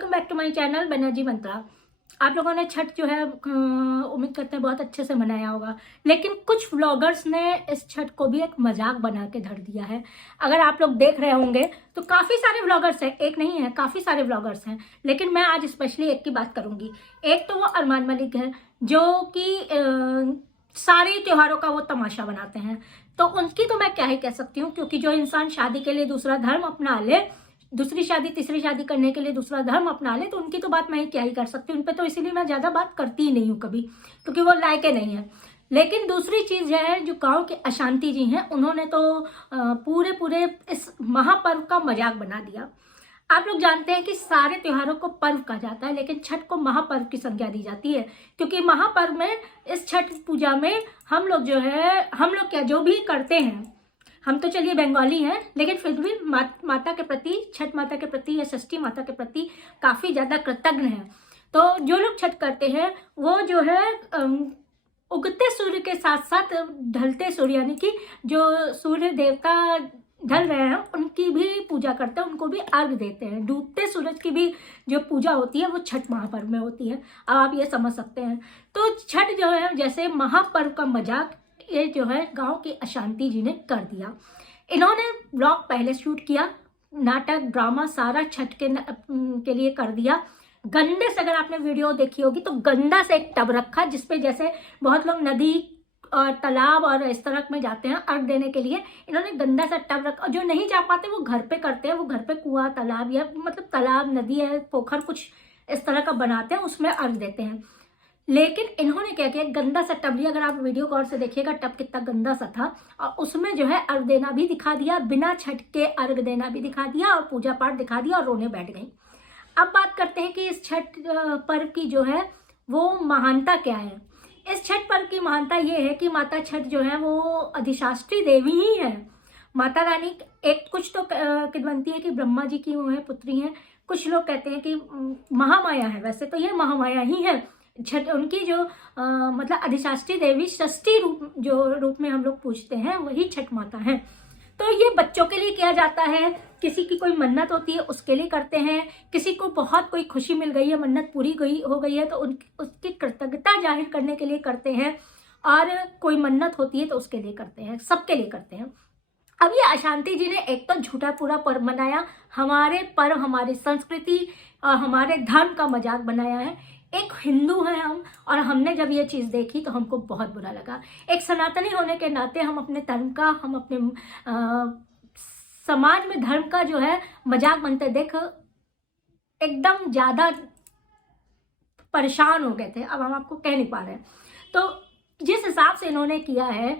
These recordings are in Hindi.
Welcome back to my channel Banerjee Mantra. आप लोगों ने छठ जो है उम्मीद करते हैं बहुत अच्छे से मनाया होगा, लेकिन कुछ व्लॉगर्स ने इस छठ को भी एक मजाक बना के धर दिया है। अगर आप लोग देख रहे होंगे तो काफ़ी सारे व्लॉगर्स हैं, एक नहीं है, काफ़ी सारे व्लॉगर्स हैं, लेकिन मैं आज स्पेशली एक की बात करूंगी। एक तो वो अरमान मलिक है जो कि सारे त्योहारों का वो तमाशा बनाते हैं, तो उनकी तो मैं क्या ही कह सकती हूँ, क्योंकि जो इंसान शादी के लिए दूसरा धर्म अपना ले, दूसरी शादी तीसरी शादी करने के लिए दूसरा धर्म अपना ले, तो उनकी तो बात मैं क्या ही कर सकती हूँ उन पे, तो इसीलिए मैं ज़्यादा बात करती ही नहीं हूँ कभी, क्योंकि वो लायके नहीं है। लेकिन दूसरी चीज़ है, जो गांव के अशांति जी हैं, उन्होंने तो पूरे इस महापर्व का मजाक बना दिया। आप लोग जानते हैं कि सारे त्योहारों को पर्व कहा जाता है, लेकिन छठ को महापर्व की संज्ञा दी जाती है, क्योंकि महापर्व में, इस छठ पूजा में हम लोग जो है, हम लोग क्या जो भी करते हैं, हम तो चलिए बंगाली हैं, लेकिन फिर भी माता के प्रति, छठ माता के प्रति या षष्ठी माता के प्रति काफ़ी ज़्यादा कृतज्ञ हैं। तो जो लोग छठ करते हैं वो जो है उगते सूर्य के साथ साथ ढलते सूर्य, यानी कि जो सूर्य देवता ढल रहे हैं उनकी भी पूजा करते हैं, उनको भी अर्घ देते हैं। डूबते सूरज की भी जो पूजा होती है वो छठ महापर्व में होती है। अब आप ये समझ सकते हैं। तो छठ जो है, जैसे महापर्व का मजाक ये जो है गांव की अशांति जी ने कर दिया। इन्होंने ब्लॉग पहले शूट किया, नाटक ड्रामा सारा छठ के लिए कर दिया। गंदे से, अगर आपने वीडियो देखी होगी तो गंदा से एक टब रखा, जिसपे जैसे बहुत लोग नदी और तालाब और इस तरह में जाते हैं अर्घ देने के लिए, इन्होंने गंदा सा टब रखा। जो नहीं जा पाते वो घर पे करते हैं, वो घर पे कुआं तालाब या मतलब तालाब नदी है पोखर कुछ इस तरह का बनाते हैं, उसमें अर्घ देते हैं। लेकिन इन्होंने क्या किया, गंदा सा टब लिया। अगर आप वीडियो गौर से देखिएगा टब कितना गंदा सा था, और उसमें जो है अर्घ देना भी दिखा दिया, बिना छठ के अर्घ देना भी दिखा दिया, और पूजा पाठ दिखा दिया, और रोने बैठ गई। अब बात करते हैं कि इस छठ पर्व की जो है वो महानता क्या है। इस छठ पर्व की महानता ये है कि माता छठ जो है वो अधिशास्त्री देवी ही है। माता रानी एक कुछ तो किदवंती है कि ब्रह्मा जी की वो है पुत्री है, कुछ लोग कहते हैं कि महामाया है, वैसे तो ये महामाया ही है। छठ उनकी जो मतलब अधिशास्त्री देवी षष्ठी रूप में हम लोग पूछते हैं, वही छठ माता है। तो ये बच्चों के लिए किया जाता है, किसी की कोई मन्नत होती है उसके लिए करते हैं, किसी को बहुत कोई खुशी मिल गई है, मन्नत पूरी हो गई है तो उसकी कृतज्ञता जाहिर करने के लिए करते हैं, और कोई मन्नत होती है तो उसके लिए करते हैं, सबके लिए करते हैं। अब ये अशांति जी ने एक तो झूठा पूरा पर्व मनाया, हमारे पर्व हमारी संस्कृति और हमारे धर्म का मजाक बनाया है। एक हिंदू हैं हम, और हमने जब ये चीज़ देखी तो हमको बहुत बुरा लगा। एक सनातनी होने के नाते हम अपने धर्म का, हम अपने समाज में धर्म का जो है मजाक बनते देख एकदम ज़्यादा परेशान हो गए थे। अब हम आपको कह नहीं पा रहे हैं। तो जिस हिसाब से इन्होंने किया है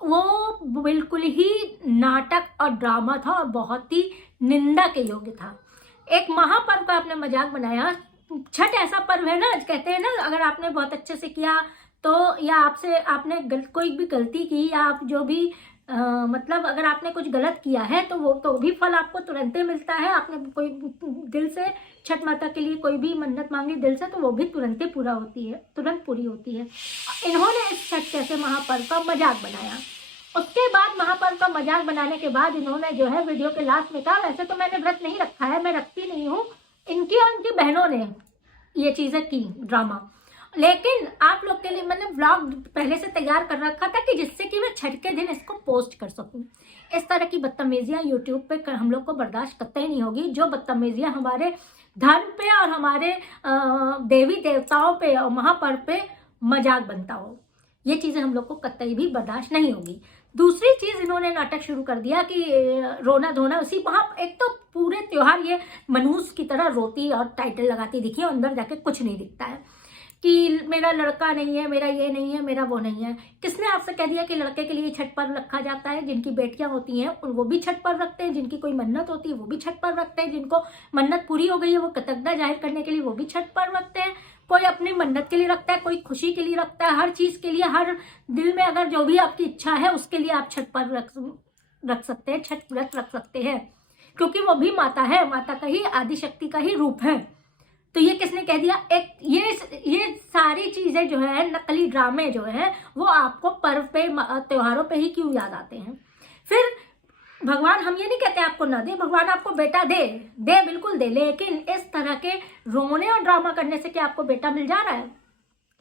वो बिल्कुल ही नाटक और ड्रामा था, और बहुत ही निंदा के योग्य था। एक महापर्व का आपने मजाक बनाया। छठ ऐसा पर्व है ना, कहते हैं ना, अगर आपने बहुत अच्छे से किया तो, या आपने कोई भी गलती की, या आप जो भी मतलब अगर आपने कुछ गलत किया है तो वो तो भी फल आपको तुरंत मिलता है। आपने कोई दिल से छठ माता के लिए कोई भी मन्नत मांगी दिल से, तो वो भी तुरंत पूरा होती है, तुरंत पूरी होती है। इन्होंने इस छठ जैसे महापर्व का मजाक बनाया। उसके बाद महापर्व का मजाक बनाने के बाद इन्होंने जो है वीडियो के लास्ट में कहा, वैसे तो मैंने व्रत नहीं रखा है, मैं रखती नहीं हूँ, इनकी और उनकी बहनों ने ये चीज़ें की ड्रामा। लेकिन आप लोग के लिए मैंने व्लॉग पहले से तैयार कर रखा था कि जिससे कि मैं छठ के दिन इसको पोस्ट कर सकूं। इस तरह की बदतमीजियां यूट्यूब पे हम लोग को बर्दाश्त कतई नहीं होगी। जो बदतमीजियां हमारे धर्म पे और हमारे देवी देवताओं पे और महापर्व पे मजाक बनता हो, ये चीज़ें हम लोग को कतई भी बर्दाश्त नहीं होगी। दूसरी चीज़, इन्होंने नाटक शुरू कर दिया कि रोना धोना उसी वहाँ, एक तो पूरे त्योहार ये मनहूस की तरह रोती और टाइटल लगाती दिखी, और अंदर जाके कुछ नहीं दिखता है कि मेरा लड़का नहीं है, मेरा ये नहीं है, मेरा वो नहीं है। किसने आपसे कह दिया कि लड़के के लिए छठ पर्व रखा जाता है? जिनकी बेटियां होती हैं वो भी छठ पर्व रखते हैं, जिनकी कोई मन्नत होती है वो भी छठ पर्व रखते हैं, जिनको मन्नत पूरी हो गई है वो कृतज्ञता जाहिर करने के लिए वो भी छठ पर्व रखते हैं। कोई अपनी मन्नत के लिए रखता है, कोई खुशी के लिए रखता है, हर चीज़ के लिए, हर दिल में अगर जो भी आपकी इच्छा है उसके लिए आप छठ पर्व रख सकते हैं, छठ व्रत रख सकते हैं, क्योंकि वो भी माता है, माता का ही, आदिशक्ति का ही रूप है। तो ये किसने कह दिया? एक ये सारी चीज़ें जो है, नकली ड्रामे जो है, वो आपको पर्व पे त्योहारों पे ही क्यों याद आते हैं? फिर भगवान, हम ये नहीं कहते आपको ना दे, भगवान आपको बेटा दे, दे बिल्कुल दे, लेकिन इस तरह के रोने और ड्रामा करने से क्या आपको बेटा मिल जा रहा है?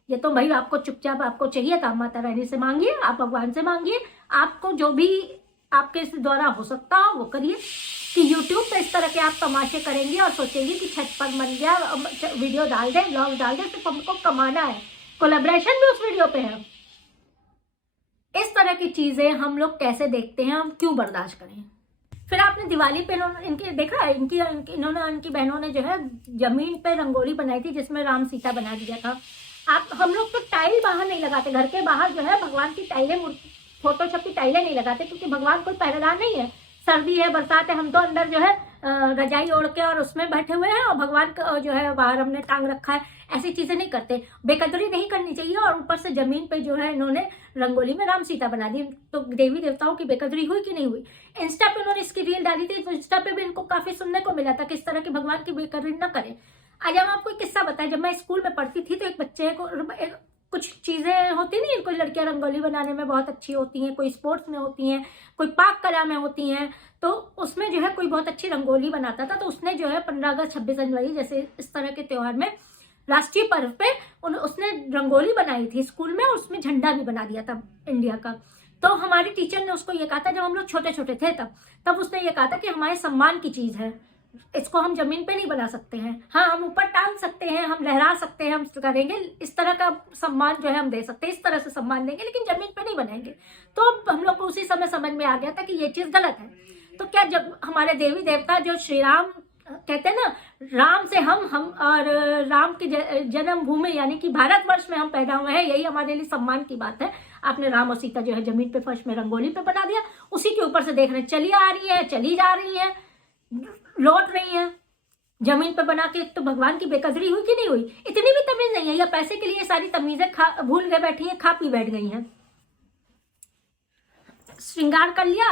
ये तो भाई आपको चुपचाप आपको चाहिए था, माता रानी से मांगिए, आप भगवान से मांगिए, आपको जो भी आपके द्वारा हो सकता हो वो करिए। कि YouTube पे इस तरह के आप तमाशे करेंगे और सोचेंगे कि छत पर बन गया, वीडियो डाल दे, ब्लॉग डाल दे, सिर्फ हमको कमाना है, कोलैबोरेशन भी उस वीडियो पे है। इस तरह की चीजें हम लोग कैसे देखते हैं, हम क्यों बर्दाश्त करें? फिर आपने दिवाली पे इनके देखा है, इनकी बहनों ने जो है जमीन पे रंगोली बनाई थी जिसमें राम सीता बना दिया था। हम लोग तो टाइल बाहर नहीं लगाते, घर के बाहर जो है भगवान की टाइलें, फोटोशॉप की टाइलें नहीं लगाते, क्योंकि भगवान कोई पहरेदार नहीं है। सर्दी है, बरसात है, हम तो अंदर जो है रजाई ओढ़ के और उसमें बैठे हुए हैं, और भगवान का जो है बाहर हमने टांग रखा है। ऐसी चीजें नहीं करते, बेकदरी नहीं करनी चाहिए। और ऊपर से जमीन पे जो है इन्होंने रंगोली में राम सीता बना दी, तो देवी देवताओं की बेकदरी हुई कि नहीं हुई? इंस्टा पे उन्होंने इसकी रील डाली थी, तो इंस्टा पे भी इनको काफी सुनने को मिला था कि इस तरह के भगवान की बेकदरी न करें। आज हम आपको एक किस्सा बताएं, जब मैं स्कूल में पढ़ती थी तो एक बच्चे को, कुछ चीजें होती नहीं, कोई लड़कियां रंगोली बनाने में बहुत अच्छी होती हैं, कोई स्पोर्ट्स में होती हैं, कोई पाक कला में होती हैं, तो उसमें जो है कोई बहुत अच्छी रंगोली बनाता था। तो उसने जो है 15 अगस्त 26 जनवरी जैसे इस तरह के त्योहार में, राष्ट्रीय पर्व पे उसने रंगोली बनाई थी स्कूल में, और उसमें झंडा भी बना दिया था इंडिया का। तो हमारे टीचर ने उसको ये कहा था, जब हम लोग छोटे छोटे थे तब उसने ये कहा था कि हमारे सम्मान की चीज है, इसको हम जमीन पे नहीं बना सकते हैं। हाँ, हम ऊपर टांग सकते हैं, हम लहरा सकते हैं, हम करेंगे, इस तरह का सम्मान जो है हम दे सकते हैं, इस तरह से सम्मान देंगे, लेकिन जमीन पे नहीं बनाएंगे। तो हम लोग को उसी समय समझ में आ गया था कि ये चीज गलत है। तो क्या जब हमारे देवी देवता जो श्री राम कहते हैं ना, राम से हम और राम की जन्मभूमि यानी कि भारतवर्ष में हम पैदा हुए हैं, यही हमारे लिए सम्मान की बात है। आपने राम और सीता जो है जमीन पे फर्श में रंगोली पे बना दिया, उसी के ऊपर से देख रहे चली आ रही है, चली जा रही है, लौट रही है जमीन पे बना के। तो भगवान की बेकदरी हुई कि नहीं हुई? इतनी भी तमीज नहीं है, या पैसे के लिए सारी तमीजें भूल गए बैठी है, खा पी बैठ गई हैं। श्रृंगार कर लिया,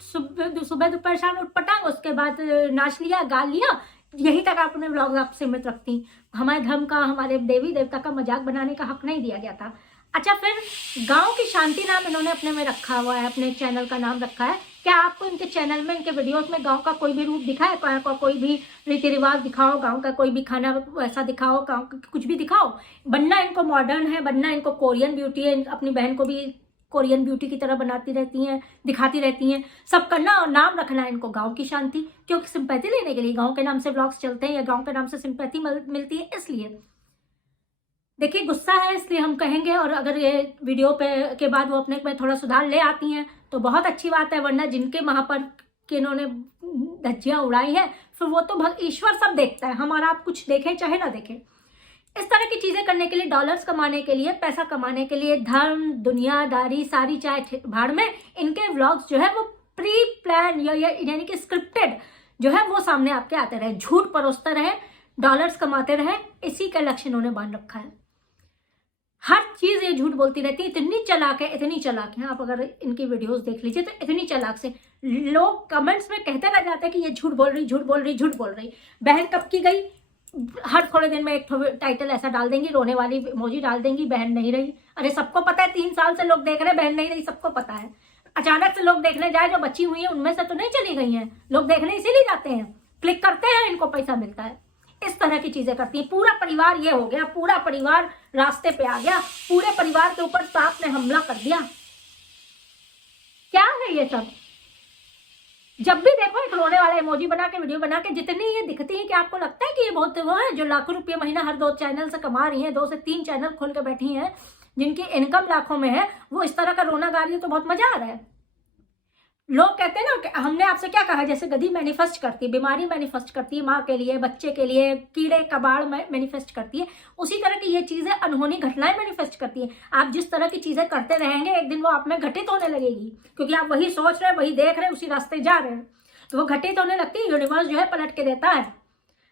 सुबह दोपहर शाम उठपटांग, उसके बाद नाच लिया, गा लिया, यही तक आप अपने ब्लॉग आप सीमित रखती। हमारे धर्म का, हमारे देवी देवता का मजाक बनाने का हक नहीं दिया गया था। अच्छा, फिर गांव की शांति नाम इन्होंने अपने में रखा हुआ है, अपने चैनल का नाम रखा है। क्या आपको इनके चैनल में, इनके वीडियोस में गांव का कोई भी रूप दिखा है? गांव का कोई भी रीति रिवाज दिखाओ, गांव का कोई भी खाना वैसा दिखाओ, गांव का कुछ भी दिखाओ। बनना इनको मॉडर्न है, बनना इनको कोरियन ब्यूटी है, अपनी बहन को भी कोरियन ब्यूटी की तरह बनाती रहती हैं, दिखाती रहती हैं, सब करना, और नाम रखना है इनको गांव की शांति, क्योंकि सिंपैथी लेने के लिए गांव के नाम से ब्लॉग्स चलते हैं, या गांव के नाम से सिंपैथी मिलती है, इसलिए। देखिए, गुस्सा है इसलिए हम कहेंगे, और अगर ये वीडियो पे के बाद वो अपने में थोड़ा सुधार ले आती हैं तो बहुत अच्छी बात है, वरना जिनके महापर्व के इन्होंने धज्जियां उड़ाई है, फिर वो तो ईश्वर सब देखता है, हमारा आप कुछ देखें चाहे ना देखें। इस तरह की चीजें करने के लिए, डॉलर्स कमाने के लिए, पैसा कमाने के लिए, धर्म दुनियादारी सारी चाहे भाड़ में, इनके व्लॉग्स जो है वो प्री प्लान यानी कि स्क्रिप्टेड जो है वो सामने आपके आते रहे, झूठ परोसते रहे, डॉलर्स कमाते रहे, इसी का लक्ष्य इन्होंने बांध रखा है। हर चीज ये झूठ बोलती रहती है, इतनी चालाक है, इतनी चालाक है। आप अगर इनकी वीडियोस देख लीजिए तो इतनी चालाक से लोग कमेंट्स में कहते रह जाते हैं कि ये झूठ बोल रही, झूठ बोल रही, झूठ बोल रही। बहन कब की गई, हर थोड़े दिन में एक टाइटल ऐसा डाल देंगी, रोने वाली इमोजी डाल देंगी, बहन नहीं रही। अरे सबको पता है, 3 साल से लोग देख रहे हैं, बहन नहीं रही, सबको पता है। अचानक से लोग देखने जाए, जो बची हुई है उनमें से तो नहीं चली गई हैं, लोग देखने इसीलिए जाते हैं, क्लिक करते हैं, इनको पैसा मिलता है। इस तरह की चीजें करती है। पूरा परिवार ये हो गया, पूरा परिवार रास्ते पे आ गया, पूरे परिवार के ऊपर सांप ने हमला कर दिया। क्या है ये सब? जब भी देखो एक रोने वाला इमोजी बना के, वीडियो बना के, जितनी ये दिखती है कि आपको लगता है कि ये बहुत वो है, जो लाखों रुपये महीना हर 2 चैनल से कमा रही हैं, 2 से 3 चैनल खोल के बैठी हैं, जिनकी इनकम लाखों में है, वो इस तरह का रोना गा रही है तो बहुत मजा आ रहा है। लोग कहते हैं ना कि हमने आपसे क्या कहा, जैसे गधी मैनिफेस्ट करती है, बीमारी मैनिफेस्ट करती है, माँ के लिए, बच्चे के लिए, कीड़े कबाड़ मैनिफेस्ट करती है, उसी तरह की ये चीजें अनहोनी घटनाएं मैनिफेस्ट करती है। आप जिस तरह की चीजें करते रहेंगे, एक दिन वो आप में घटित होने लगेगी, क्योंकि आप वही सोच रहे हैं, वही देख रहे हैं, उसी रास्ते जा रहे हैं, तो वो घटित होने लगती है। यूनिवर्स जो है पलट के देता है।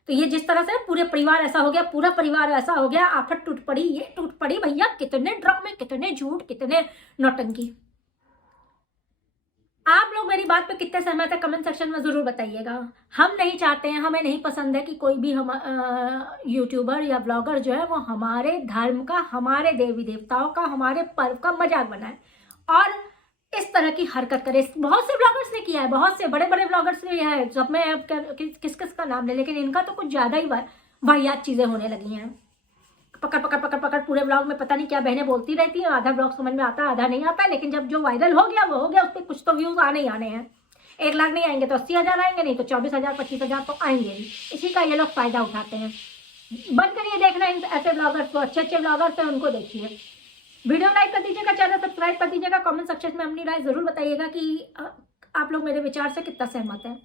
तो ये जिस तरह से पूरे परिवार ऐसा हो गया, पूरा परिवार ऐसा हो गया, आफत टूट पड़ी, ये टूट पड़ी, भैया कितने ड्रामे, कितने झूठ, कितने नौटंकी। आप लोग मेरी बात पे कितने सहमत है कमेंट सेक्शन में जरूर बताइएगा। हम नहीं चाहते हैं, हमें नहीं पसंद है कि कोई भी हम यूट्यूबर या ब्लॉगर जो है वो हमारे धर्म का, हमारे देवी देवताओं का, हमारे पर्व का मजाक बनाए। और इस तरह की हरकत करे। बहुत से ब्लॉगर्स ने किया है, बहुत से बड़े बड़े ब्लॉगर्स ने है, सब में अब किस किस का नाम ले, लेकिन इनका तो कुछ ज़्यादा ही वाहियात चीज़ें होने लगी हैं। पकड़ पकड़ पकड़ पकड़ पूरे ब्लॉग में पता नहीं क्या बहनें बोलती रहती हैं, आधा ब्लॉग समझ में आता है आधा नहीं आता, लेकिन जब जो वायरल हो गया वो हो गया, उस पर कुछ तो व्यूज़ आने ही आने हैं। 1 लाख नहीं आएंगे तो 80,000 आएंगे, नहीं तो 24,000 25,000 तो आएंगे ही। इसी का ये लोग फ़ायदा उठाते हैं। बंद करिए देखना इन ऐसे ब्लॉगर्स को, अच्छे अच्छे ब्लॉगर्स हैं उनको देखिए। वीडियो लाइक कर दीजिएगा, चैनल सब्सक्राइब कर दीजिएगा, कमेंट सेक्शन में अपनी राय ज़रूर बताइएगा कि आप लोग मेरे विचार से कितना सहमत हैं।